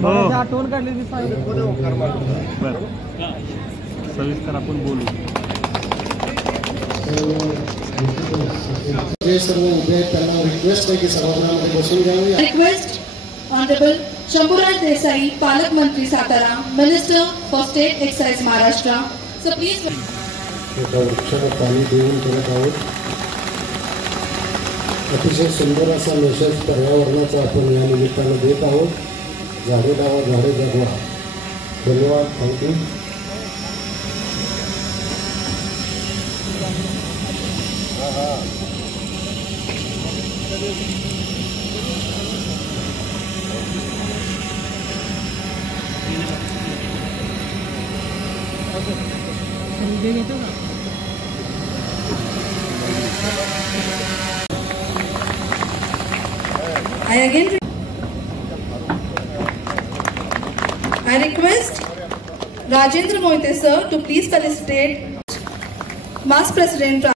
आठवण काढली बरं सविस्तर आपण बोलू. जे सर्व उभे आहेत त्यांना रिक्वेस्ट आहे की सभागृहामध्ये बसून घ्यावे. रिक्वेस्ट ऑनरेबल शंभूराज देसाई, पालकमंत्री Satara, minister for state excise Maharashtra. So please वृक्षाला पाणी देऊन करत आहोत. अतिशय सुंदर असा मेसेज पर्यावरणाचा आपण या निमित्तानं देत आहोत. झाडे लावा, झाडे जगवा. धन्यवाद. Thank you. I request Rajendra Moite sir to please felicitate Mass President.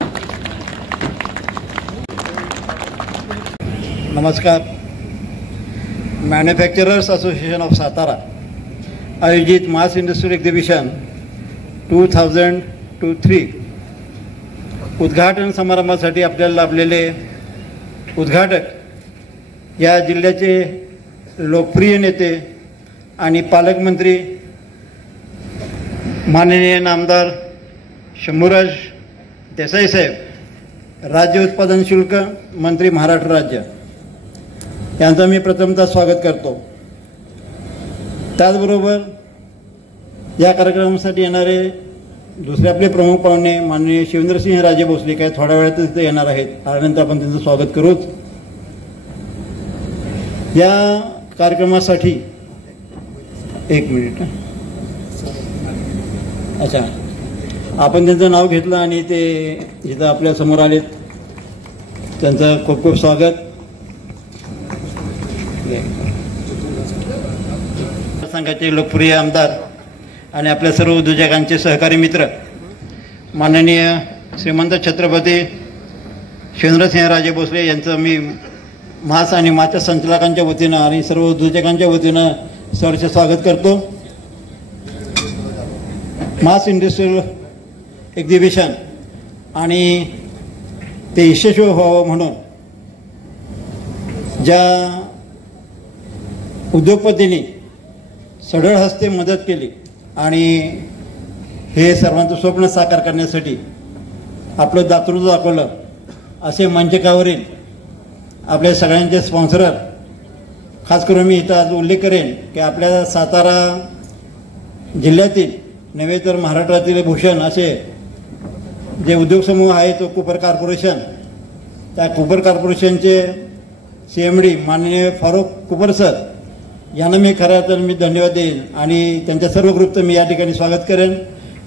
नमस्कार. मॅन्युफॅक्चरर्स असोसिएशन ऑफ सातारा आयोजित मास इंडस्ट्रियल एक्झिबिशन 2023 उद्घाटन समारंभासाठी आपल्याला लाभलेले उद्घाटक या जिल्ह्याचे लोकप्रिय नेते आणि पालकमंत्री माननीय नामदार शंभूराज देसाई साहेब, राज्य उत्पादन शुल्क मंत्री महाराष्ट्र राज्य, यांचं मी प्रथमतः स्वागत करतो. त्याचबरोबर या कार्यक्रमासाठी येणारे दुसरे आपले प्रमुख पाहुणे माननीय शिवेंद्रसिंह राजे भोसले काय थोड्या वेळातच तिथे येणार आहेत. आल्यानंतर आपण त्यांचं स्वागत करूच. या कार्यक्रमासाठी एक मिनिट. अच्छा, आपण त्यांचं नाव घेतलं आणि ते जिथं आपल्या समोर आलेत त्यांचं खूप खूप स्वागत. संघाचे लोकप्रिय आमदार आणि आपल्या सर्व उद्योजकांचे सहकारी मित्र माननीय श्रीमंत छत्रपती शिवेंद्रसिंह राजे भोसले यांचं मी मास आणि माच्या संचालकांच्या वतीनं आणि सर्व उद्योजकांच्या वतीनं सहर्ष स्वागत करतो. मास इंडस्ट्रियल एक्झिबिशन आणि ते यशस्वी व्हावं म्हणून ज्या उद्योगपतींनी सढळ हस्ते मदत केली आणि हे सर्वांचं स्वप्न साकार करण्यासाठी आपलं दातृत्व दाखवलं असे मंचकावरील आपल्या सगळ्यांचे स्पॉन्सरर, खास करून मी इथं आज उल्लेख करेन की आपल्या सातारा जिल्ह्यातील नव्हे तर महाराष्ट्रातील भूषण असे जे उद्योग समूह आहे तो कुपर कॉर्पोरेशन, त्या कुपर कॉर्पोरेशनचे CMD माननीय फारुख कुपर सर यांना मी खऱ्या तर मी धन्यवाद देईन आणि त्यांच्या सर्व ग्रुपचं मी या ठिकाणी स्वागत करेन.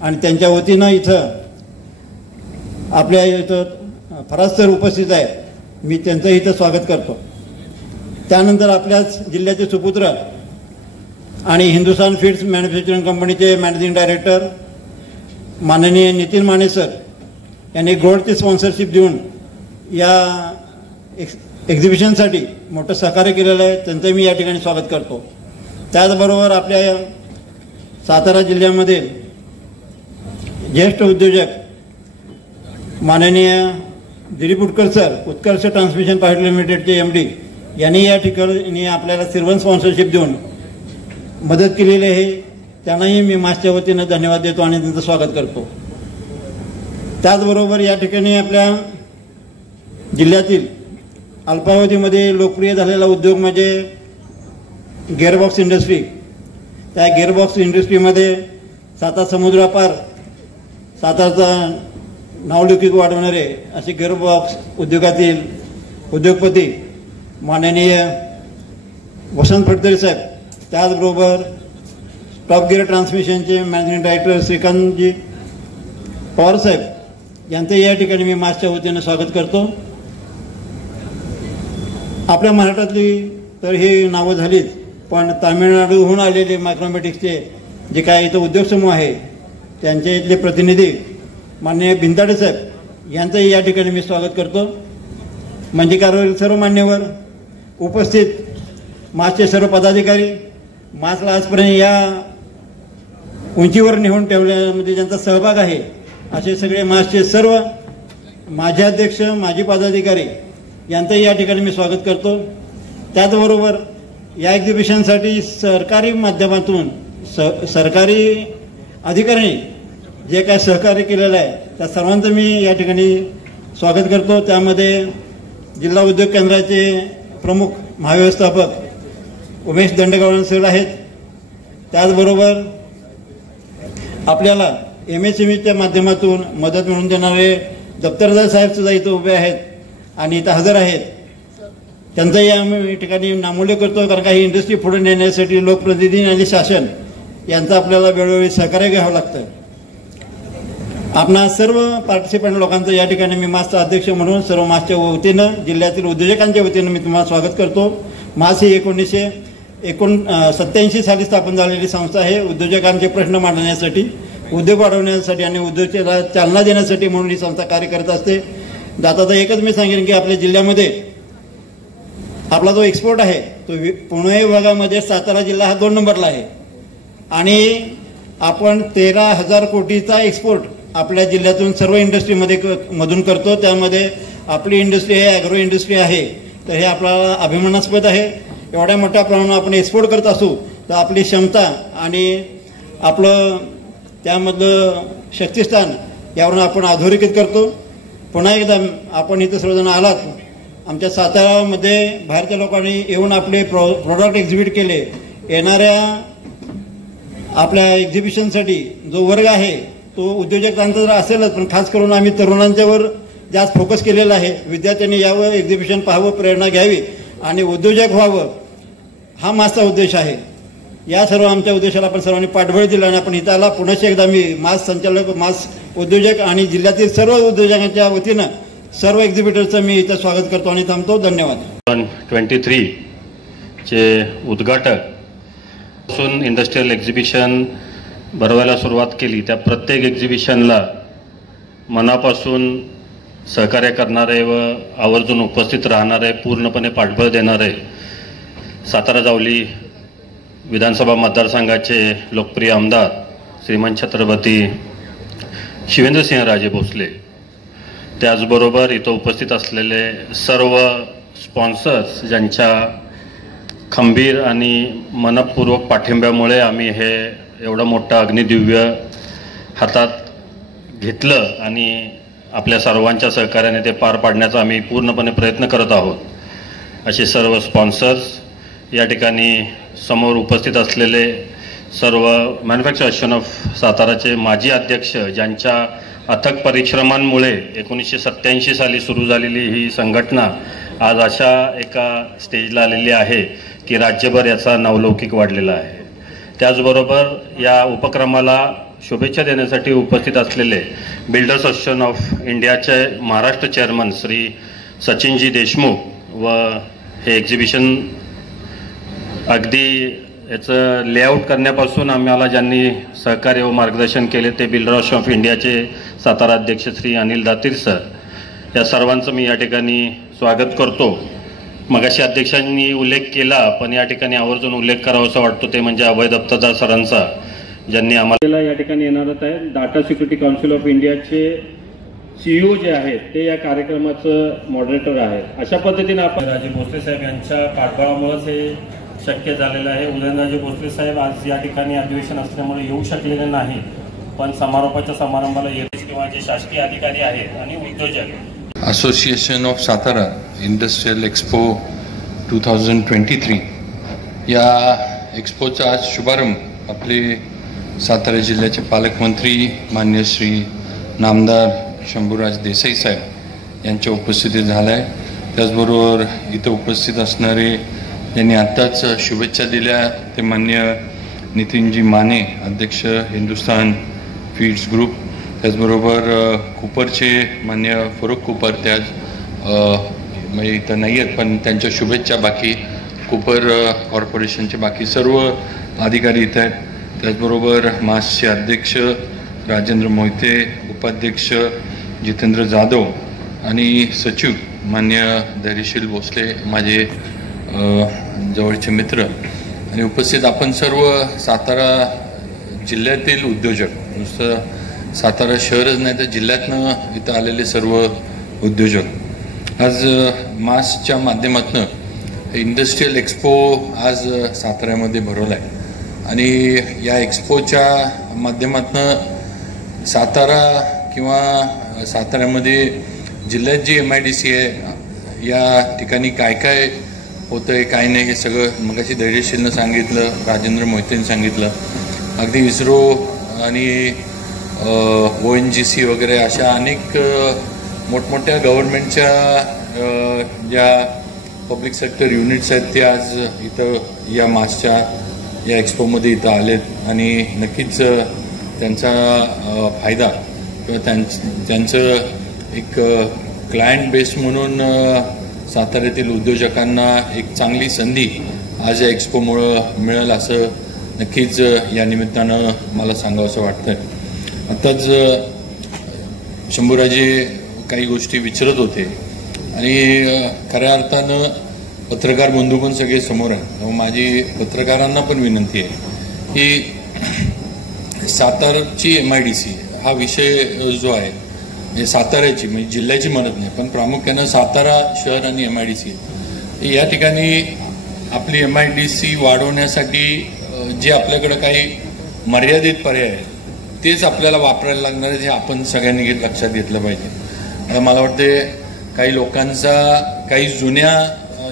आणि त्यांच्या वतीनं इथं आपल्या इथं फराज सर उपस्थित आहेत, मी त्यांचं इथं स्वागत करतो. त्यानंतर आपल्याच जिल्ह्याचे सुपुत्र आणि हिंदुस्तान फीड्स मॅन्युफॅक्चरिंग कंपनीचे मॅनेजिंग डायरेक्टर माननीय नितीन माने सर यांनी गोल्डची स्पॉन्सरशिप देऊन या एक्झिबिशनसाठी मोठं सहकार्य केलेलं आहे, त्यांचं मी या ठिकाणी स्वागत करतो. त्याचबरोबर आपल्या सातारा जिल्ह्यामध्ये ज्येष्ठ उद्योजक माननीय दिलीप उटकर सर, उत्कर्ष ट्रान्समिशन प्रायव्हेट लिमिटेडचे MD यांनी या ठिकाणी आपल्याला सिल्वर स्पॉन्सरशिप देऊन मदत केलेली आहे. त्यांनाही मी मासच्या वतीनं धन्यवाद देतो आणि त्यांचं स्वागत करतो. त्याचबरोबर या ठिकाणी आपल्या जिल्ह्यातील अल्पावधीमध्ये लोकप्रिय झालेला उद्योग म्हणजे गिअरबॉक्स इंडस्ट्री. त्या गिअरबॉक्स इंडस्ट्रीमध्ये सातारा समुद्रापार सातारचा नावलौकिक वाढवणारे असे गिअरबॉक्स उद्योगातील उद्योगपती माननीय वसंत फडतरे साहेब, त्याचबरोबर टॉप गिअर ट्रान्समिशनचे मॅनेजिंग डायरेक्टर श्रीकांतजी पवार साहेब यांचं या ठिकाणी मी मासच्या वतीनं स्वागत करतो. आपल्या महाराष्ट्रातली तर हे नावं झालीच, पण तामिळनाडूहून आलेले मायक्रोमॅटिक्सचे जे काय इथं उद्योग समूह आहे त्यांचे इथले प्रतिनिधी माननीय बिंदाडे साहेब यांचंही या ठिकाणी मी स्वागत करतो. मंजिकावरील सर्व मान्यवर, उपस्थित मासचे सर्व पदाधिकारी मासला आजपर्यंत या उंचीवर नेऊन ठेवण्यामध्ये ज्यांचा सहभाग आहे असे सगळे मासचे सर्व माझे अध्यक्ष, माजी पदाधिकारी यांचंही या ठिकाणी मी स्वागत करतो. त्याचबरोबर या एक्झिबिशनसाठी सरकारी माध्यमातून सरकारी अधिकाऱ्यांनी जे काय सहकार्य केलेलं आहे त्या सर्वांचं मी या ठिकाणी स्वागत करतो. त्यामध्ये जिल्हा उद्योग केंद्राचे प्रमुख महाव्यवस्थापक उमेश दंडगावकर सर आहेत. त्याचबरोबर आपल्याला MSMEच्या माध्यमातून मदत मिळवून देणारे दप्तरदार साहेब सुद्धा इथं उभे आहेत आणि इथं हजर आहेत. त्यांचाही आम्ही ठिकाणी नामोल्लेख करतो, कारण का ही इंडस्ट्री पुढे नेण्यासाठी लोकप्रतिनिधी आणि शासन यांचं आपल्याला वेळोवेळी सहकार्य घ्यावं लागतं. आपणा सर्व पार्टिसिपंट लोकांचं या ठिकाणी मी मासचा अध्यक्ष म्हणून सर्व मासच्या वतीनं, जिल्ह्यातील उद्योजकांच्या वतीनं मी तुम्हाला स्वागत करतो. मास ही 1987 साली स्थापन झालेली संस्था आहे. उद्योजकांचे प्रश्न मांडण्यासाठी, उद्योग वाढवण्यासाठी आणि उद्योगाला चालना देण्यासाठी म्हणून ही संस्था कार्य करत असते. आता एकच मी सांगेन की आपल्या जिल्ह्यामध्ये आपला जो एक्सपोर्ट आहे तो पुणे विभागामध्ये सातारा जिल्हा हा 2 नंबरला आहे आणि आपण 13,000 कोटीचा एक्सपोर्ट आपल्या जिल्ह्यातून सर्व इंडस्ट्रीमध्ये मधून करतो. त्यामध्ये आपली इंडस्ट्री आहे, ॲग्रो इंडस्ट्री आहे. तर हे आपल्याला अभिमानास्पद आहे. एवढ्या मोठ्या प्रमाणात आपण एक्सपोर्ट करत असू तर आपली क्षमता आणि आपलं त्यामधलं शक्तिस्थान यावरून आपण अधोरेखित करतो. पुन्हा एकदा आपण इथं सर्वजण आलात. आमच्या सातारामध्ये बाहेरच्या लोकांनी येऊन आपले प्रोडक्ट एक्झिबिट केले. येणाऱ्या आपल्या एक्झिबिशनसाठी जो वर्ग आहे तो उद्योजकांचा जर असेलच, पण खास करून आम्ही तरुणांच्यावर जास्त फोकस केलेला आहे. विद्यार्थ्यांनी यावं, एक्झिबिशन पाहावं, प्रेरणा घ्यावी आणि उद्योजक व्हावं, हा माझा उद्देश आहे. या सर्व आमच्या उद्देशाला आपण सर्वांनी पाठबळ दिलं आणि आपण इथं आला. पुन्हा एकदा मी मास संचालक, मास उद्योजक आणि जिल्ह्यातील सर्व उद्योजकांच्या वतीनं सर्व एक्झिबिटरचं मी इथं स्वागत करतो आणि थांबतो. धन्यवाद. 23 चे उद्घाटक पासून इंडस्ट्रियल एक्झिबिशन भरवायला सुरुवात केली त्या प्रत्येक एक्झिबिशनला मनापासून सहकार्य करणारे व आवर्जून उपस्थित राहणारे, पूर्णपणे पाठबळ देणारे सातारा जावली विधानसभा मतदारसंघाचे लोकप्रिय आमदार श्रीमान छत्रपती शिवेंद्रसिंहराजे भोसले, त्याचबरोबर इथं उपस्थित असलेले सर्व स्पॉन्सर्स ज्यांच्या खंबीर आणि मनपूर्वक पाठिंब्यामुळे आम्ही हे एवढं मोठं अग्निदिव्य हातात घेतलं आणि आपल्या सर्वांच्या सहकार्याने ते पार पाडण्याचा आम्ही पूर्णपणे प्रयत्न करत आहोत. असे सर्व स्पॉन्सर्स या ठिकाणी समोर उपस्थित असलेले सर्व मॅन्युफॅक्चर असोसिएशन ऑफ साताराचे माजी अध्यक्ष, ज्यांच्या अथक परिश्रमांमुळे 1987 साली सुरू झालेली ही संघटना आज अशा एका स्टेजला आलेली आहे की राज्यभर याचा नावलौकिक वाढलेला आहे. त्याचबरोबर या उपक्रमाला शुभेच्छा देण्यासाठी उपस्थित असलेले बिल्डर्स असोसिएशन ऑफ इंडियाचे महाराष्ट्र चेअरमन श्री सचिनजी देशमुख व हे एक्झिबिशन अगदी याचं लेआउट करण्यापासून आम्हाला ज्यांनी सहकार्य व मार्गदर्शन केले ते बिल्डर्स असोसिएशन ऑफ इंडियाचे सातारा अध्यक्ष श्री अनिल दातीर सर, या सर्वांचं मी या ठिकाणी स्वागत करतो. मगाशी अध्यक्षांनी उल्लेख केला, पण या ठिकाणी आवर्जून उल्लेख करावासा वाटतो ते म्हणजे अभय दत्तादार सरांचा, ज्यांनी आम्हाला या ठिकाणी येणारच आहे. डाटा सिक्युरिटी काउन्सिल ऑफ इंडियाचे CEO जे आहेत ते या कार्यक्रमाचं मॉडरेटर आहेत. अशा पद्धतीने आपण राजे भोसले साहेब यांच्या पाठबळामुळेच हे शक्य झालेलं आहे. उदयनराजे भोसले साहेब आज या ठिकाणी अधिवेशन असल्यामुळे येऊ शकलेले नाही, पण समारोपाच्या समारंभाला येतील किंवा जे शासकीय अधिकारी आहेत आणि उद्योजक. Association of Satara industrial expo 2023 या एक्सपोचा आज शुभारंभ आपले सातारा जिल्ह्याचे पालकमंत्री मान्य श्री नामदार शंभूराज देसाई साहेब यांच्या उपस्थितीत झाला आहे. त्याचबरोबर इथं उपस्थित असणारे ज्यांनी आत्ताच शुभेच्छा दिल्या ते मान्य नितीनजी माने, अध्यक्ष हिंदुस्तान फीड्स ग्रुप, त्याचबरोबर कुपरचे मान्य फरुख कुपर, त्याच म्हणजे इथं नाही आहेत पण त्यांच्या शुभेच्छा बाकी कुपर कॉर्पोरेशनचे बाकी सर्व अधिकारी इथं आहेत. त्याचबरोबर मासचे अध्यक्ष राजेंद्र मोहिते, उपाध्यक्ष जितेंद्र जाधव आणि सचिव मान्य धैर्यशील भोसले, माझे जवळचे मित्र आणि उपस्थित आपण सर्व सातारा जिल्ह्यातील उद्योजक, नुसतं सातारा शहरच नाही तर जिल्ह्यातनं इथं आलेले सर्व उद्योजक, आज मासच्या माध्यमातून इंडस्ट्रियल एक्सपो आज साताऱ्यामध्ये भरवला आहे. आणि या एक्सपोच्या माध्यमातून सातारा किंवा साताऱ्यामध्ये जिल्ह्यात जी MIDC आहे या ठिकाणी काय काय होतं आहे काय नाही हे सगळं मगाशी धैर्यशीलनं सांगितलं, राजेंद्र मोहितेंनी सांगितलं. अगदी इस्रो आणि ONGC वगैरे अशा अनेक मोठमोठ्या गव्हर्नमेंटच्या ज्या पब्लिक सेक्टर युनिट्स आहेत ते आज इथं या मासच्या या एक्सपोमध्ये इथं आलेत आणि नक्कीच त्यांचा फायदा किंवा त्यांचं एक क्लायंट बेस म्हणून साताऱ्यातील उद्योजकांना एक चांगली संधी आज या एक्सपोमुळं मिळेल असं नक्कीच या निमित्तानं मला सांगावंसं वाटतं. आत्ताच शंभूराजे काही गोष्टी विचारत होते आणि खऱ्या अर्थानं पत्रकार बंधू पण सगळे समोर आहे. माझी पत्रकारांना पण विनंती आहे की साताराची MIDC हा विषय जो आहे म्हणजे साताऱ्याची म्हणजे जिल्ह्याची म्हणत नाही पण प्रामुख्यानं सातारा शहर आणि MIDC या ठिकाणी आपली MIDC वाढवण्यासाठी जे आपल्याकडे काही मर्यादित पर्याय आहेत तेच आपल्याला वापरायला लागणार आहे हे आपण सगळ्यांनी लक्षात घेतलं पाहिजे. आता मला वाटते काही लोकांचा काही जुन्या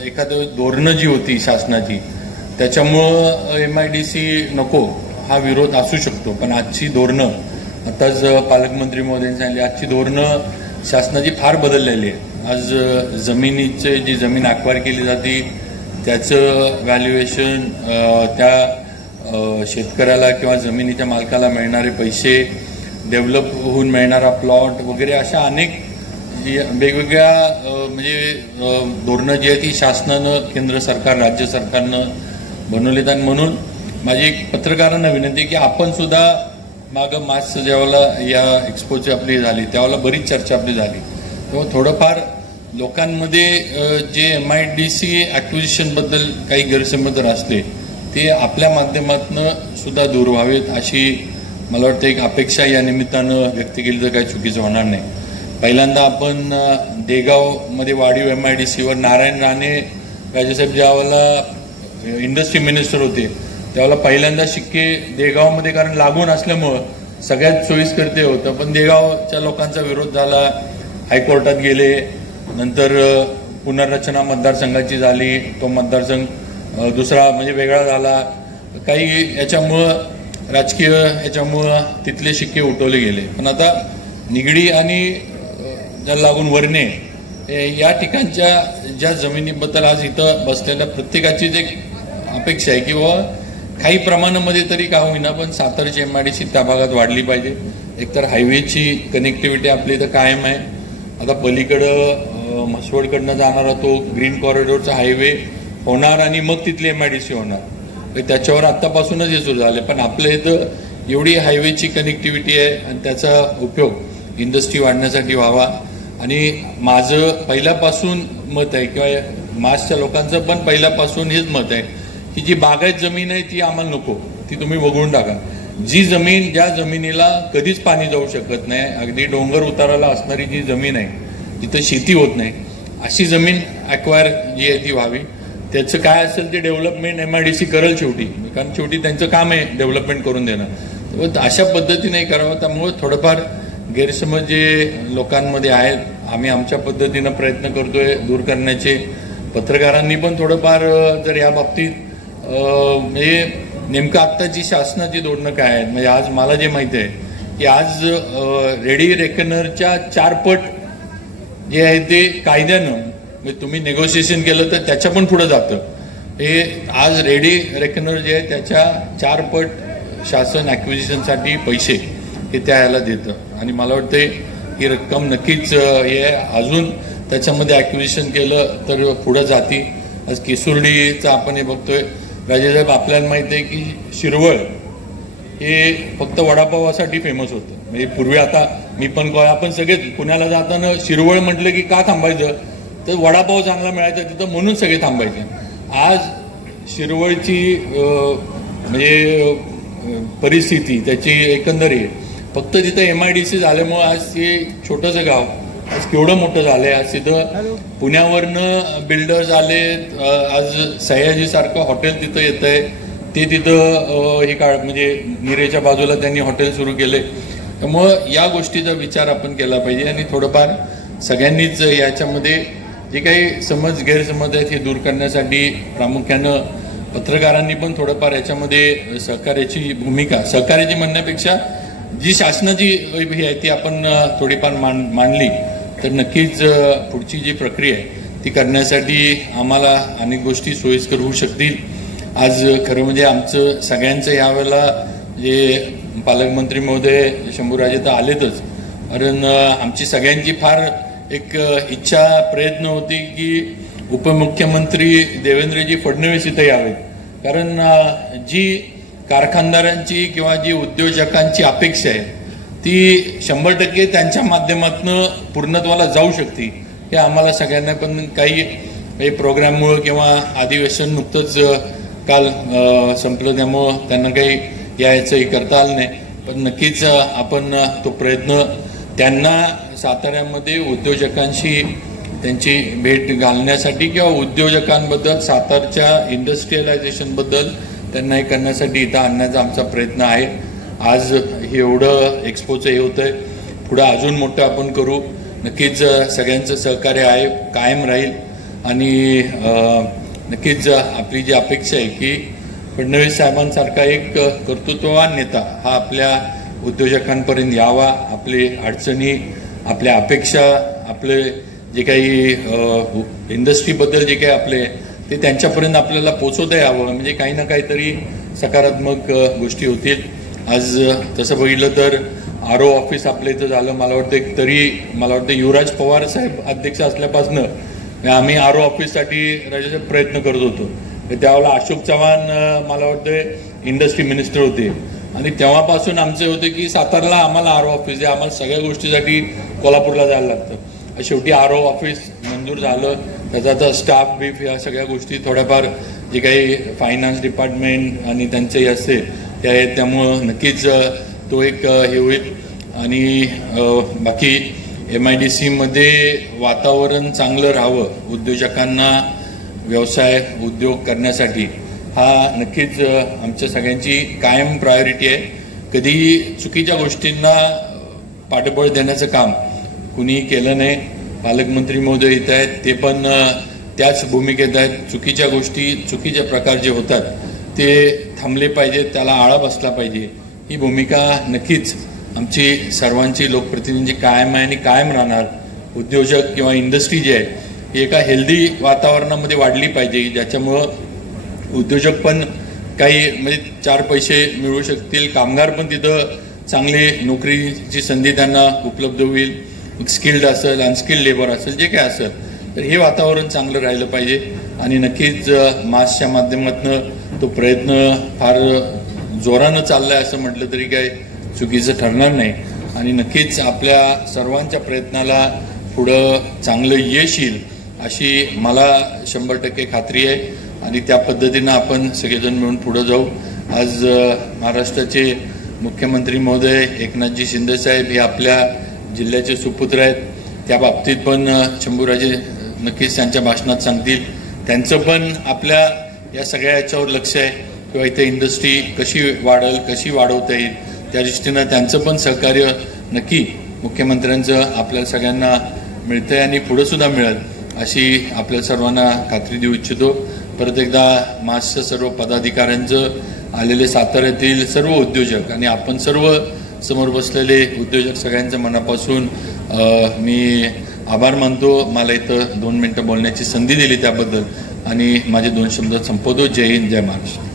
एखादं धोरणं जी होती शासनाची त्याच्यामुळं MIDC नको हा विरोध असू शकतो, पण आजची धोरणं आताच पालकमंत्री महोदयांनी सांगितले आजची धोरणं शासनाची फार बदललेली आहे. आज जमिनीचे जी जमीन अक्वायर केली जाते त्याचं व्हॅल्युएशन, त्या शेतकऱ्याला किंवा जमिनीच्या मालकाला मिळणारे पैसे, डेव्हलप होऊन मिळणारा प्लॉट वगैरे अशा अनेक वेगवेगळ्या म्हणजे धोरणं जी आहे ती शासनानं, केंद्र सरकार, राज्य सरकारनं बनवलीत. आणि म्हणून माझी एक पत्रकारांना विनंती की आपण सुद्धा मागं मासचं ज्यावेळेला या एक्सपोची आपली झाली त्यावेळेला बरीच चर्चा आपली झाली तेव्हा थोडंफार लोकांमध्ये जे MIDC ॲक्विजिशनबद्दल काही गैरसमज असले ते आपल्या माध्यमातून सुद्धा दूर व्हावेत अशी मला वाटतं एक अपेक्षा या निमित्तानं व्यक्त केली तर काही चुकीचं होणार नाही. पहिल्यांदा आपण देगावमध्ये वाढीव MIDCवर नारायण राणे राजेसाहेब ज्यावेळेला इंडस्ट्री मिनिस्टर होते त्यावेळेला पहिल्यांदा शिक्के देगावमध्ये, कारण लागून असल्यामुळं सगळ्यात सोयीस्कर ते होतं, पण देगावच्या लोकांचा विरोध झाला, हायकोर्टात गेले, नंतर पुनर्रचना मतदारसंघाची झाली, तो मतदारसंघ दुसरा म्हणजे वेगळा झाला, काही याच्यामुळं राजकीय याच्यामुळं तिथले शिक्के उठवले गेले. पण आता निगडी आणि ज्याला लागून वरणे या ठिकाणच्या ज्या जमिनीबद्दल आज इथं बसलेल्या प्रत्येकाचीच एक अपेक्षा आहे की बाबा काही प्रमाणामध्ये तरी का होईना पण सातारची MIDC त्या भागात वाढली पाहिजे. एकतर हायवेची कनेक्टिव्हिटी आपली इथं कायम आहे. आता पलीकडं म्हसवडकडनं जाणारा तो ग्रीन कॉरिडॉरचा हायवे होणार आणि मग तिथली MIDC होणार, त्याच्यावर आत्तापासूनच हे सुरू झाले. पण आपल्या इथं एवढी हायवेची कनेक्टिव्हिटी आहे आणि त्याचा उपयोग इंडस्ट्री वाढण्यासाठी व्हावा. आणि माझं पहिल्यापासून मत आहे किंवा मासच्या लोकांचं पण पहिल्यापासून हेच मत आहे की जी बागायत जमीन आहे ती आम्हाला नको, ती तुम्ही वगळून टाका. जी जमीन ज्या जमिनीला कधीच पाणी जाऊ शकत नाही, अगदी डोंगर उताराला असणारी जी जमीन आहे जिथं शेती होत नाही अशी जमीन ॲक्वायर जी आहे ती व्हावी. त्याचं काय असेल ते डेव्हलपमेंट MIDC करेल शेवटी, कारण शेवटी त्यांचं काम आहे डेव्हलपमेंट करून देणं. अशा पद्धतीने करावं. त्यामुळे थोडंफार गैरसमज जे लोकांमध्ये आहेत आम्ही आमच्या पद्धतीनं प्रयत्न करतोय दूर करण्याचे. पत्रकारांनी पण थोडंफार जर या बाबतीत म्हणजे नेमकं आत्ताची शासनाची धोरणं काय आहेत, म्हणजे आज मला जे माहिती आहे की आज रेडी रेकनरच्या 4 पट जे आहे ते कायद्यानं म्हणजे तुम्ही नेगोशिएशन केलं तर त्याच्या पण पुढे जातं. हे आज रेडी रेकनर जे आहे त्याच्या 4 पट शासन ॲक्विजिशनसाठी पैसे हे त्या याला देतं. आणि मला वाटते ही रक्कम नक्कीच हे अजून त्याच्यामध्ये ॲक्विजिशन केलं तर पुढं जाती. आज केसुर्डीचं आपण हे बघतोय. राजेसाहेब आपल्याला माहिती आहे की शिरवळ हे फक्त वडापावासाठी फेमस होतं. म्हणजे पूर्वी, आता मी पण आपण सगळेच पुण्याला जाताना शिरवळ म्हटलं की का थांबायचं, तर वडापाव चांगला मिळायचा तिथं म्हणून सगळे थांबायचे. आज शिरवळची म्हणजे परिस्थिती त्याची एकंदरीत फक्त तिथं MIDC झाल्यामुळं आज ते छोटंसं गाव आज केवढं मोठं झालंय. आज तिथं पुण्यावरनं बिल्डर्स आले, आज सयाजीसारखं हॉटेल तिथं येत आहे, ते तिथं हे म्हणजे निरेच्या बाजूला त्यांनी हॉटेल सुरू केले. त्यामुळं या गोष्टीचा विचार आपण केला पाहिजे आणि थोडंफार सगळ्यांनीच याच्यामध्ये जे काही समज गैरसमज आहेत हे दूर करण्यासाठी प्रामुख्यानं पत्रकारांनी पण थोडंफार याच्यामध्ये सहकार्याची भूमिका, सहकार्याची म्हणण्यापेक्षा जी शासनाची ही आहे ती आपण थोडीफार मांडली तर नक्कीच पुढची जी प्रक्रिया आहे ती करण्यासाठी आम्हाला अनेक गोष्टी सोयीस्कर होऊ शकतील. आज खरं म्हणजे आमचं सगळ्यांचं यावेळेला जे पालकमंत्री महोदय शंभूराजे तर आलेतच, कारण आमची सगळ्यांची फार एक इच्छा प्रयत्न होती की उपमुख्यमंत्री देवेंद्रजी फडणवीस इथं यावेत. कारण जी कारखानदारांची किंवा जी उद्योजकांची अपेक्षा आहे ती 100% त्यांच्या माध्यमातून पूर्णत्वाला जाऊ शकते. हे आम्हाला सगळ्यांना पण काही प्रोग्राममुळं किंवा अधिवेशन नुकतंच काल संपलं त्यामुळं त्यांना काही यायचंही करता आलं नाही. पण नक्कीच आपण तो प्रयत्न त्यांना साताऱ्यामध्ये उद्योजकांशी त्यांची भेट घालण्यासाठी किंवा उद्योजकांबद्दल सातारच्या इंडस्ट्रियलायझेशनबद्दल त्यांना हे करण्यासाठी इथं आणण्याचा आमचा प्रयत्न आहे. आज हे एवढं एक्सपोचं हे होतंय, पुढं अजून मोठं आपण करू. नक्कीच सगळ्यांचं सहकार्य आहे, कायम राहील आणि नक्कीच आपली जी अपेक्षा आहे की फडणवीस साहेबांसारखा एक कर्तृत्ववान नेता हा आपल्या उद्योजकांपर्यंत यावा, आपली अडचणी, आपल्या अपेक्षा, आपले जे काही इंडस्ट्रीबद्दल जे काही आपले ते त्यांच्यापर्यंत आपल्याला पोचवता यावं, म्हणजे काही ना काहीतरी सकारात्मक गोष्टी होतील. आज तसं बघितलं तर RO ऑफिस आपल्या इथं झालं. मला वाटतं युवराज पवार साहेब अध्यक्ष असल्यापासून आम्ही RO ऑफिससाठी राजाचे प्रयत्न करत होतो. त्यावेळेला अशोक चव्हाण मला वाटतं इंडस्ट्री मिनिस्टर होते आणि तेव्हापासून आमचे होते की सातारला आम्हाला RO ऑफिस आहे, आम्हाला सगळ्या गोष्टीसाठी कोल्हापूरला जायला लागतं. शेवटी RO ऑफिस मंजूर झालं, त्याचा आता स्टाफ बीफ या सगळ्या गोष्टी थोड्याफार जे काही फायनान्स डिपार्टमेंट आणि त्यांचे असते ते आहेत, त्यामुळं नक्कीच तो एक हे होईल. आणि बाकी MIDC मध्ये वातावरण चांगलं राहावं उद्योजकांना व्यवसाय उद्योग करण्यासाठी, हा नक्कीच आमच्या सगळ्यांची कायम प्रायोरिटी आहे. कधीही चुकीच्या गोष्टींना पाठबळ देण्याचं काम कुणीही केलं नाही. पालकमंत्री महोदय इथं आहेत, ते पण त्याच भूमिकेत आहेत. चुकीच्या गोष्टी, चुकीचे प्रकार जे होतात ते थांबले पाहिजेत, त्याला आळा बसला पाहिजे, ही भूमिका नक्कीच आमची सर्वांची लोकप्रतिनिधींची कायम आहे आणि कायम राहणार. उद्योजक किंवा इंडस्ट्री जी आहे ही एका हेल्दी वातावरणामध्ये वाढली पाहिजे, ज्याच्यामुळं उद्योजक पण काही म्हणजे 4 पैसे मिळू शकतील, कामगार पण तिथं चांगली नोकरीची संधी त्यांना उपलब्ध होईल. स्किल्ड असेल, अनस्किल्ड लेबर असेल, जे काय असेल, तर हे वातावरण चांगलं राहिलं पाहिजे. आणि नक्कीच मासच्या माध्यमातून तो प्रयत्न फार जोरानं चाललाय असं म्हटलं तरी काय चुकीचं ठरणार नाही. आणि नक्कीच आपल्या सर्वांच्या प्रयत्नाला पुढं चांगलं यश येईल अशी मला 100% खात्री आहे आणि त्या पद्धतीनं आपण सगळेजण मिळून पुढं जाऊ. आज महाराष्ट्राचे मुख्यमंत्री महोदय एकनाथजी शिंदे साहेब हे आपल्या जिल्ह्याचे सुपुत्र आहेत. त्या बाबतीत पण शंभूराजे नक्कीच त्यांच्या भाषणात सांगतील. त्यांचं पण आपल्या या सगळ्या याच्यावर लक्ष आहे किंवा इथे इंडस्ट्री कशी वाढेल, कशी वाढवता येईल, त्या दृष्टीनं त्यांचं पण सहकार्य नक्की मुख्यमंत्र्यांचं आपल्याला सगळ्यांना मिळतंय आणि पुढे सुद्धा मिळेल अशी आपल्या सर्वांना खात्री देऊ इच्छितो. परत एकदा मासच्या सर्व पदाधिकाऱ्यांचं, आलेले साताऱ्यातील सर्व उद्योजक आणि आपण सर्व समोर बसलेले उद्योजक सगळ्यांच्या मनापासून मी आभार मानतो. मला इथं 2 मिनिटं बोलण्याची संधी दिली त्याबद्दल आणि माझे 2 शब्द संपवतो. जय हिंद, जय महाराष्ट्र.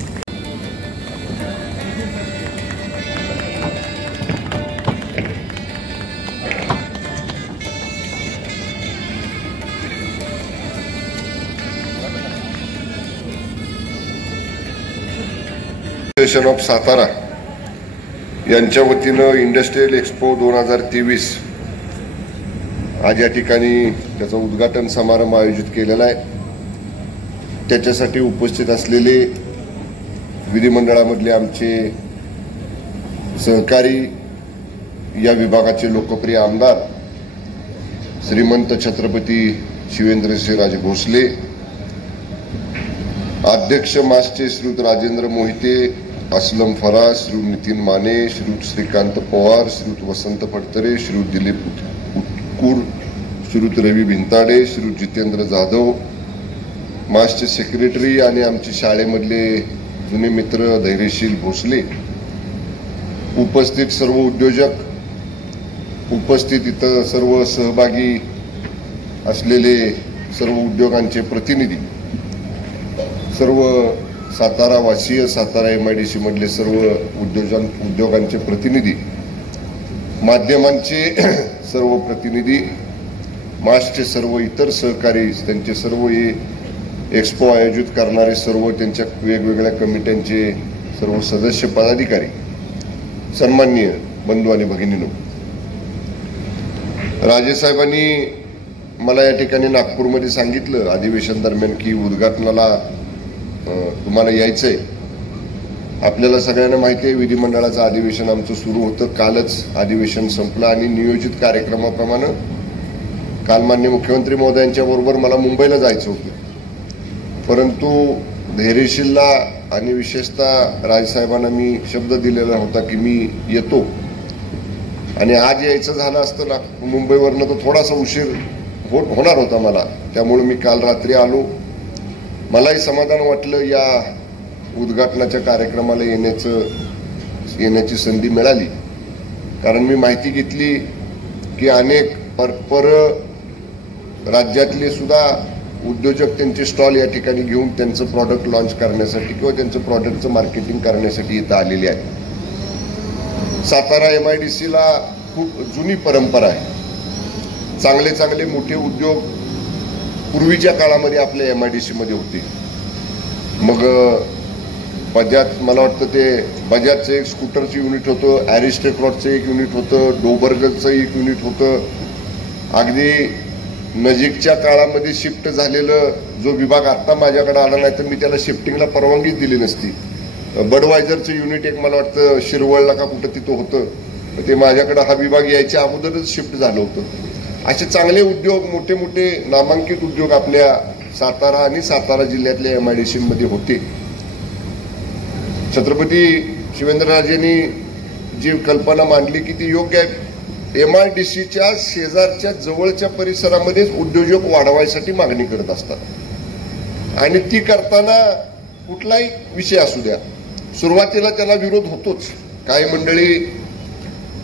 असोसिएशन ऑफ सातारा यांच्या वतीनं इंडस्ट्रियल एक्सपो 2023 आज या ठिकाणी त्याचा उद्घाटन समारंभ आयोजित केलेला आहे. त्याच्यासाठी उपस्थित असलेले विधिमंडळामधले आमचे सहकारी, या विभागाचे लोकप्रिय आमदार श्रीमंत छत्रपती शिवेंद्रसिंहराजे भोसले, अध्यक्ष मासचे श्रीयुत राजेंद्र मोहिते, असलम फराज, श्रीयुत नितीन माने, श्रीयुत श्रीकांत पवार, श्रीयुत वसंत फडतरे, श्रीयुत दिलीप उत्कूर, श्रीयुत रवी भिंताडे, श्रीयुत जितेंद्र जाधव, मासचे सेक्रेटरी आणि आमचे शाळेमधले जुने मित्र धैर्यशील भोसले, उपस्थित सर्व उद्योजक, उपस्थित इथं सर्व सहभागी असलेले सर्व उद्योगांचे प्रतिनिधी, सर्व सातारा वासीय, सातारा MIDC मधले सर्व उद्योगांचे प्रतिनिधी, माध्यमांचे सर्व प्रतिनिधी, मासचे सर्व इतर सहकारी, त्यांचे सर्व एक्सपो आयोजित करणारे सर्व त्यांच्या वेगवेगळ्या कमिट्यांचे सर्व सदस्य पदाधिकारी, सन्माननीय बंधू आणि भगिनींनो, राजेसाहेबांनी मला या ठिकाणी नागपूरमध्ये सांगितलं अधिवेशन दरम्यान की उद्घाटनाला तुम्हाला यायचंय. आपल्याला सगळ्यांना माहिती आहे विधिमंडळाचं अधिवेशन आमचं सुरू होतं. कालच अधिवेशन संपलं आणि नियोजित कार्यक्रमाप्रमाणे काल माननीय मुख्यमंत्री महोदयांच्या बरोबर मला मुंबईला जायचं होतं, परंतु धैर्यशीलला आणि विशेषतः राजसाहेबांना मी शब्द दिलेला होता की मी येतो आणि आज यायचं झालं असतं ना मुंबईवरनं तर थोडासा उशीर होणार होता मला. त्यामुळे मी काल रात्री आलो. मलाही समाधान वाटलं या उद्घाटनाच्या कार्यक्रमाला येण्याची संधी मिळाली, कारण मी माहिती घेतली की अनेक पर राज्यातले सुद्धा उद्योजक त्यांचे स्टॉल या ठिकाणी घेऊन त्यांचं प्रॉडक्ट लॉन्च करण्यासाठी किंवा त्यांचं प्रॉडक्टचं मार्केटिंग करण्यासाठी इथं आलेले आहेत. सातारा MIDCला खूप जुनी परंपरा आहे. चांगले चांगले मोठे उद्योग पूर्वीच्या काळामध्ये आपल्या MIDC मध्ये होते. मग बजाज, मला वाटतं ते बजाजचं एक स्कूटरचं युनिट होतं, ॲरिस्टोक्रॉटचं एक युनिट होतं, डोबर्गचं एक युनिट होतं. अगदी नजीकच्या काळामध्ये शिफ्ट झालेलं जो विभाग आत्ता माझ्याकडे आला नाही तर मी त्याला शिफ्टिंगला परवानगीच दिली नसती, बडवायझरचं युनिट एक मला वाटतं शिरवळला का कुठं तिथं होतं, ते माझ्याकडे हा विभाग यायच्या अगोदरच शिफ्ट झालं होतं. असे चांगले उद्योग, मोठे मोठे नामांकित उद्योग आपल्या सातारा आणि सातारा जिल्ह्यातल्या MIDC मध्ये होते. छत्रपती शिवेंद्रराजेंनी जी कल्पना मांडली की ती योग्य आहे. MIDCच्या शेजारच्या जवळच्या परिसरामध्येच उद्योजक वाढवायसाठी मागणी करत असतात आणि ती करताना कुठलाही विषय असू द्या, सुरुवातीला त्याला विरोध होतोच. काही मंडळी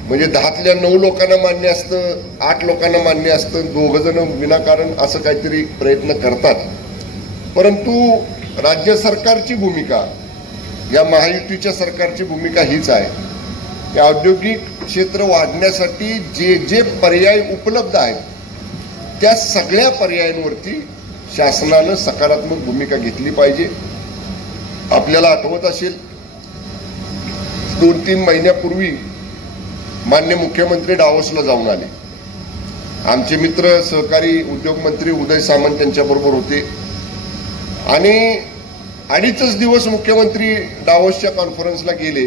म्हणजे 10तल्या 9 लोकांना मान्य असतं, 8 लोकांना मान्य असतं, 2 जण विनाकारण असं काहीतरी प्रयत्न करतात. परंतु राज्य सरकारची भूमिका, या महायुतीच्या सरकारची भूमिका हीच आहे की औद्योगिक क्षेत्र वाढण्यासाठी जे जे पर्याय उपलब्ध आहेत त्या सगळ्या पर्यायांवरती शासनानं सकारात्मक भूमिका घेतली पाहिजे. आपल्याला आठवत असेल 2-3 महिन्यापूर्वी माननीय मुख्यमंत्री डावोसला जाऊन आले. आमचे मित्र सहकारी उद्योग मंत्री उदय सामंत त्यांच्याबरोबर होते आणि 2.5 दिवस मुख्यमंत्री डावोसच्या कॉन्फरन्सला गेले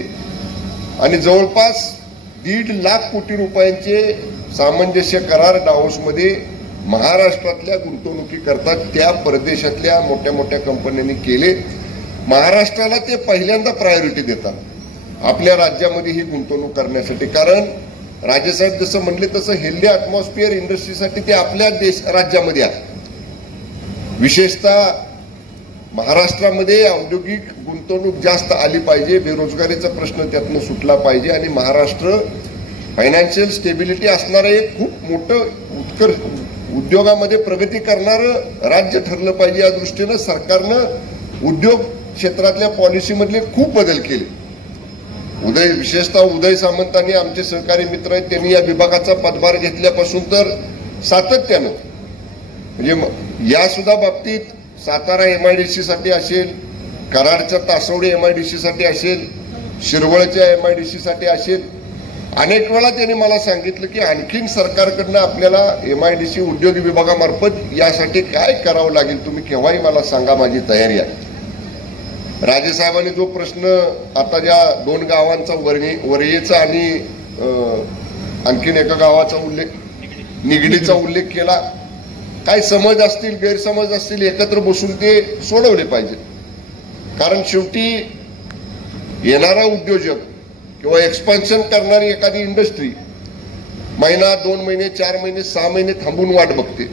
आणि जवळपास 1.5 लाख कोटी रुपयांचे सामंजस्य करार डावोसमध्ये महाराष्ट्रातल्या गुंतवणुकीकरता त्या परदेशातल्या मोठ्या मोठ्या कंपन्यांनी केले. महाराष्ट्राला ते पहिल्यांदा प्रायोरिटी देतात आपल्या राज्यामध्ये ही गुंतवणूक करण्यासाठी, कारण राजेसाहेब जसं म्हणले तसं हेल्दी ॲटमॉस्फिअर इंडस्ट्रीसाठी ते आपल्या राज्यामध्ये आहे. विशेषतः महाराष्ट्रामध्ये औद्योगिक गुंतवणूक जास्त आली पाहिजे, बेरोजगारीचा प्रश्न त्यातनं सुटला पाहिजे आणि महाराष्ट्र फायनान्शियल स्टेबिलिटी असणारं एक खूप मोठं उत्कर्ष उद्योगामध्ये प्रगती करणारं राज्य ठरलं पाहिजे. या दृष्टीनं सरकारनं उद्योग क्षेत्रातल्या पॉलिसीमधले खूप बदल केले. विशेषतः उदय सामंतांनी आमचे सहकारी मित्र आहेत, त्यांनी या विभागाचा पदभार घेतल्यापासून तर सातत्यानं म्हणजे या सुद्धा बाबतीत सातारा MIDC साठी असेल, कराडच्या तासवडे MIDC साठी असेल, शिरवळच्या MIDC साठी असेल, अनेक वेळा त्यांनी मला सांगितलं की आणखीन सरकारकडनं आपल्याला MIDC उद्योग विभागामार्फत यासाठी काय करावं लागेल, तुम्ही केव्हाही मला सांगा, माझी तयारी आहे. राजेसाहेबांनी जो प्रश्न आता ज्या 2 गावांचा वरयेचा आणि आणखीन एका गावाचा उल्लेख, निगडीचा उल्लेख केला, काय समज असतील, गैरसमज असतील, एकत्र बसून ते सोडवले पाहिजे. कारण शेवटी येणारा उद्योजक किंवा एक्सपान्शन करणारी एखादी इंडस्ट्री महिना, 2 महिने, 4 महिने, 6 महिने थांबून वाट बघते,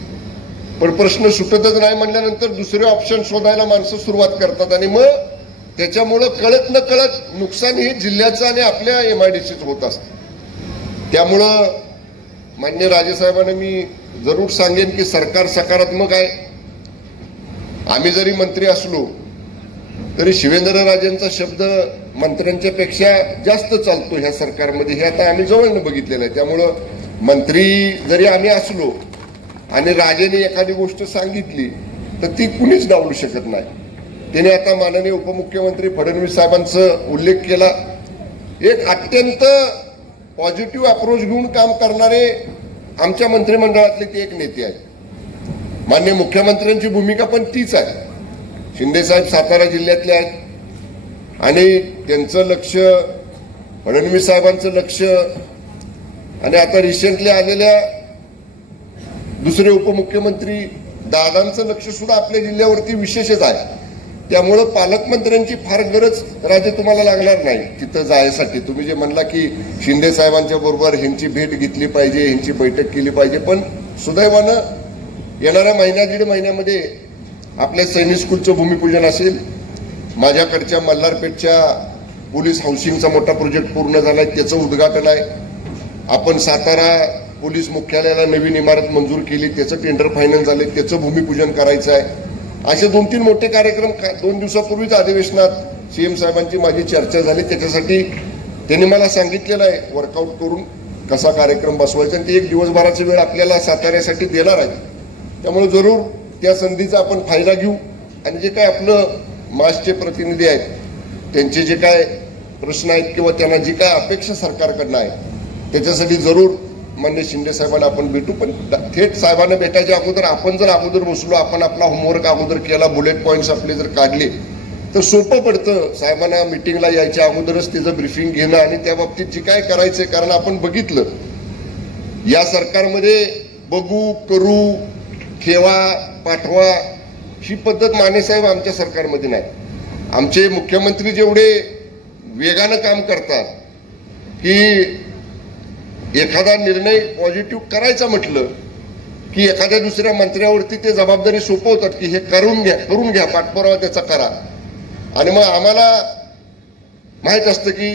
पण प्रश्न सुटतच नाही म्हणल्यानंतर दुसरे ऑप्शन शोधायला माणसं सुरुवात करतात आणि मग त्याच्यामुळं कळत न कळत नुकसान हे जिल्ह्याचं आणि आपल्या MIDCच होत असतं. त्यामुळं मान्य राजेसाहेबांना मी जरूर सांगेन की सरकार सकारात्मक आहे. आम्ही जरी मंत्री असलो तरी शिवेंद्रराजेंचा शब्द मंत्र्यांच्या पेक्षा जास्त चालतो ह्या सरकारमध्ये, हे आता आम्ही जवळनं बघितलेलं आहे. त्यामुळं मंत्री जरी आम्ही असलो आणि राजेने एखादी गोष्ट सांगितली तर ती कुणीच डावलू शकत नाही. त्याने आता माननीय उपमुख्यमंत्री फडणवीस साहेबांचा उल्लेख केला. एक अत्यंत पॉझिटिव्ह अप्रोच घेऊन काम करणारे आमच्या मंत्रिमंडळातले ते एक नेते आहेत. माननीय मुख्यमंत्र्यांची भूमिका पण तीच आहे. शिंदे साहेब सातारा जिल्ह्यातले आहेत आणि त्यांचं लक्ष, फडणवीस साहेबांचं लक्ष आणि आता रिसेंटली आलेल्या दुसरे उपमुख्यमंत्री दादांचं लक्ष सुद्धा आपल्या जिल्ह्यावरती विशेषच आहे. त्यामुळं पालकमंत्र्यांची फार गरज राजे तुम्हाला लागणार नाही तिथं जायसाठी. तुम्ही जे म्हणला की शिंदे साहेबांच्या बरोबर ह्यांची भेट घेतली पाहिजे, ह्यांची बैठक केली पाहिजे, पण सुदैवानं येणाऱ्या महिन्या 1.5 महिन्यामध्ये आपल्या सैनिक स्कूलचं भूमिपूजन असेल, माझ्याकडच्या मल्हारपेठच्या पोलीस हाऊसिंगचा मोठा प्रोजेक्ट पूर्ण झालाय, त्याचं उद्घाटन आहे. आपण सातारा पोलीस मुख्यालयाला नवीन इमारत मंजूर केली, त्याचं टेंडर फायनल झाले, त्याचं भूमिपूजन करायचं आहे. असे 2-3 मोठे कार्यक्रम 2 दिवसापूर्वीच अधिवेशनात CM साहेबांची माझी चर्चा झाली. त्याच्यासाठी त्यांनी मला सांगितलेलं आहे वर्कआउट करून कसा कार्यक्रम बसवायचा आणि ते 1 दिवसभराचा वेळ आपल्याला साताऱ्यासाठी देणार आहे. त्यामुळे जरूर त्या संधीचा आपण फायदा घेऊ आणि जे काय आपलं मासचे प्रतिनिधी आहेत त्यांचे जे काय प्रश्न आहेत किंवा त्यांना जी काय अपेक्षा सरकारकडनं आहे त्याच्यासाठी जरूर मान्य शिंदे साहेबांना आपण भेटू. पण थेट साहेबांना भेटायच्या अगोदर आपण जर अगोदर बसलो, आपण आपला होमवर्क अगोदर केला, बुलेट पॉईंट्स आपले जर काढले तर सोपं पडतं साहेबांना मिटिंगला यायच्या अगोदरच त्याचं ब्रीफिंग घेणं आणि त्या बाबतीत जी काय करायचंय. कारण आपण बघितलं या सरकारमध्ये बघू, करू, ठेवा, पाठवा ही पद्धत मानेसाहेब आमच्या सरकारमध्ये नाही. आमचे मुख्यमंत्री जेवढे वेगानं काम करतात की एखादा निर्णय पॉझिटिव्ह करायचा म्हटलं की एखाद्या दुसऱ्या मंत्र्यावरती ते जबाबदारी सोपवतात की हे करून घ्या, पाठपुरावा त्याचा करा. आणि मग आम्हाला माहित असतं की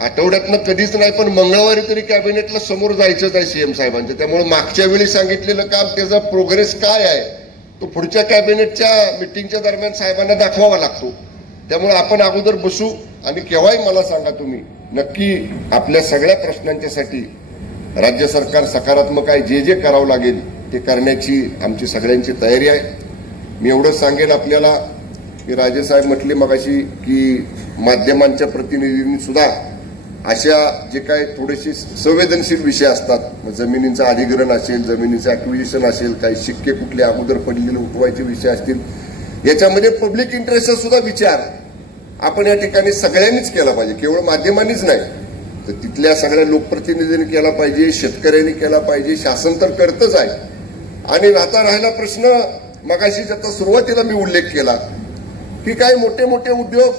आठवड्यातनं कधीच नाही पण मंगळवारी तरी कॅबिनेटला समोर जायचंच आहे CM साहेबांचं. त्यामुळे मागच्या वेळी सांगितलेलं काम त्याचा प्रोग्रेस काय आहे तो पुढच्या कॅबिनेटच्या मिटिंगच्या दरम्यान साहेबांना दाखवावा लागतो. त्यामुळे आपण अगोदर बसू आणि केव्हाही मला सांगा तुम्ही, नक्की आपल्या सगळ्या प्रश्नांच्यासाठी राज्य सरकार सकारात्मक आहे. जे जे करावं लागेल ते करण्याची आमची सगळ्यांची तयारी आहे. मी एवढंच सांगेन आपल्याला की राजेसाहेब म्हटले मगाशी की माध्यमांच्या प्रतिनिधींनी सुद्धा अशा जे काय थोडेसे संवेदनशील विषय असतात, जमिनींचं अधिग्रहण असेल, जमिनीचं ऍक्विजिशन असेल, काही शिक्के कुठले अगोदर पडलेले उठवायचे विषय असतील, याच्यामध्ये पब्लिक इंटरेस्टचा सुद्धा विचार आपण या ठिकाणी सगळ्यांनीच केला पाहिजे. केवळ माध्यमांनीच नाही तर तिथल्या सगळ्या लोकप्रतिनिधींनी केला पाहिजे, शेतकऱ्यांनी केला पाहिजे, शासन तर करतच आहे. आणि राहिला प्रश्न मगाशी आता सुरुवातीला मी उल्लेख केला की काही मोठे मोठे उद्योग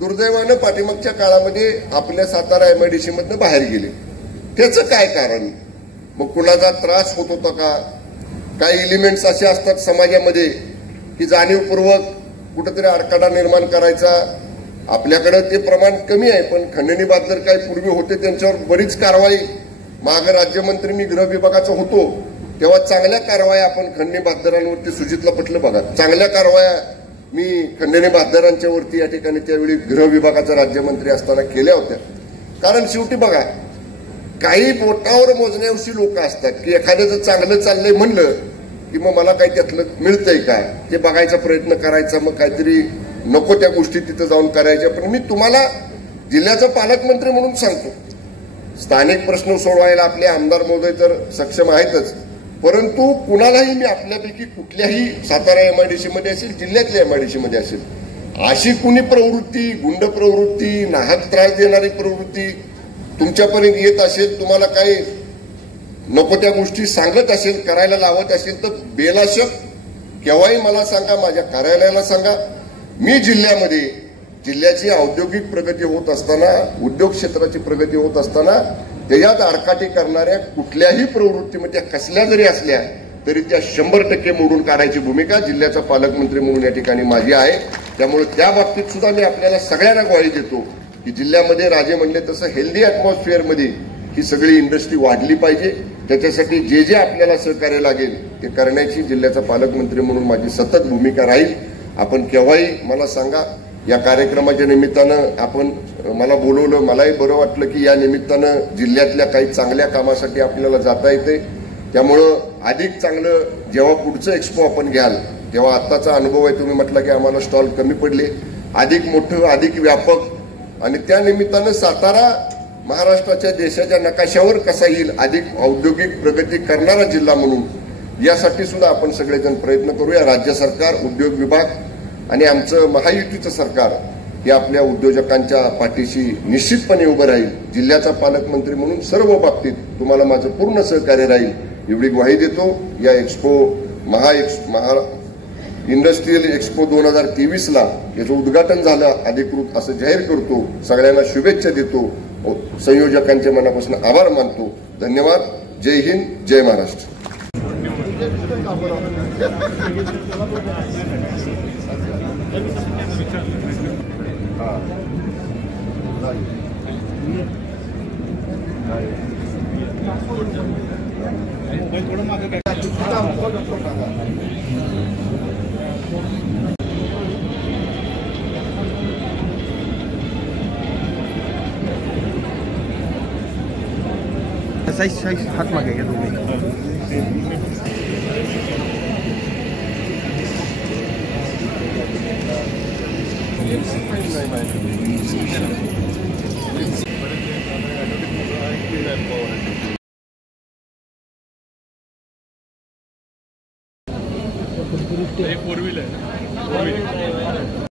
दुर्दैवानं पाठीमागच्या काळामध्ये आपल्या सातारा MIDC मधनं बाहेर गेले. त्याचं काय कारण? मग कुणाचा त्रास होत होता का? काही एलिमेंट्स असे असतात समाजामध्ये की जाणीवपूर्वक कुठेतरी अडकाडा निर्माण करायचा. आपल्याकडे ते प्रमाण कमी आहे पण खंडणी बादर काही पूर्वी होते त्यांच्यावर बरीच कारवाई. माग राज्यमंत्री मी गृह विभागाचा होतो तेव्हा चांगल्या कारवाया आपण खंडणी बादरांवरती, सुजितला पटलं बघा, चांगल्या कारवाया मी खंडणी बादरांच्या वरती या ठिकाणी त्यावेळी गृह विभागाचा राज्यमंत्री असताना केल्या होत्या. कारण शेवटी बघा काही बोटावर मोजण्याविषयी लोक असतात की एखाद्याचं चांगलं चाललंय म्हणलं की मग मला काही त्यातलं मिळतंय काय ते बघायचा प्रयत्न करायचा, मग काहीतरी नको त्या गोष्टी तिथं जाऊन करायच्या. पण मी तुम्हाला जिल्ह्याचा पालकमंत्री म्हणून सांगतो स्थानिक प्रश्न सोडवायला आपले आमदार महोदय तर सक्षम आहेतच, परंतु कुणालाही मी आपल्यापैकी कुठल्याही सातारा एमआयडीसी मध्ये असेल, जिल्ह्यातल्या एमआयडीसी मध्ये असेल, अशी कुणी प्रवृत्ती, गुंड प्रवृत्ती, नाहक त्रास देणारी प्रवृत्ती तुमच्यापर्यंत येत असेल, तुम्हाला काही नको त्या गोष्टी सांगत असेल, करायला लावत असेल, तर बेलाशक केव्हाही मला सांगा, माझ्या कार्यालयाला सांगा. मी जिल्ह्याची औद्योगिक प्रगती होत असताना, उद्योग क्षेत्राची प्रगती होत असताना त्याच्यात आडकाठी करणाऱ्या कुठल्याही प्रवृत्तीमध्ये कसल्या जरी असल्या तरी त्या 100% मोडून काढायची भूमिका जिल्ह्याचा पालकमंत्री म्हणून या ठिकाणी माझी आहे. त्यामुळे त्या बाबतीत सुद्धा मी आपल्याला सगळ्यांना ग्वाही देतो की जिल्ह्यामध्ये राजे म्हणले तसं हेल्दी अॅटमॉस्फिअरमध्ये ही सगळी इंडस्ट्री वाढली पाहिजे. त्याच्यासाठी जे जे आपल्याला सहकार्य लागेल ते करण्याची जिल्ह्याचा पालकमंत्री म्हणून माझी सतत भूमिका राहील. आपण केव्हाही मला सांगा. या कार्यक्रमाच्या निमित्तानं मला बोलवलं, मलाही बरं वाटलं की या निमित्तानं जिल्ह्यातल्या काही चांगल्या कामासाठी आपल्याला जाता येते. त्यामुळं अधिक चांगलं जेव्हा पुढचं एक्सपो आपण घ्याल तेव्हा आत्ताचा अनुभव आहे, तुम्ही म्हटलं की आम्हाला स्टॉल कमी पडले, अधिक मोठं, अधिक व्यापक, आणि त्या निमित्तानं सातारा महाराष्ट्राच्या देशाच्या नकाशावर कसा येईल, अधिक औद्योगिक प्रगती करणारा जिल्हा म्हणून, यासाठी सुद्धा आपण सगळेजण प्रयत्न करूया. राज्य सरकार, उद्योग विभाग आणि आमचं महायुतीचं सरकार हे आपल्या उद्योजकांच्या पाठीशी निश्चितपणे उभं राहील. जिल्ह्याचा पालकमंत्री म्हणून सर्व बाबतीत तुम्हाला माझं पूर्ण सहकार्य राहील एवढी ग्वाही देतो. या इंडस्ट्रियल एक्सपो 2023ला याचं उद्घाटन झालं अधिकृत असं जाहीर करतो. सगळ्यांना शुभेच्छा देतो. संयोजकांचे मनापासून आभार मानतो. धन्यवाद. जय हिंद, जय महाराष्ट्र. हात मागे घ्या तुम्ही. Four wheeler